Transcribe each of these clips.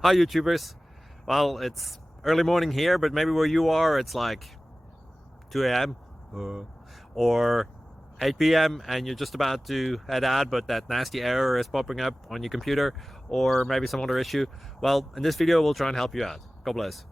Hi YouTubers. Well, it's early morning here, but maybe where you are it's like 2 a.m. or 8 p.m. and you're just about to head out, but that nasty error is popping up on your computer, or maybe some other issue. Well, in this video we'll try and help you out. God bless.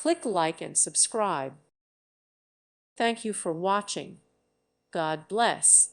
Click like and subscribe. Thank you for watching. God bless.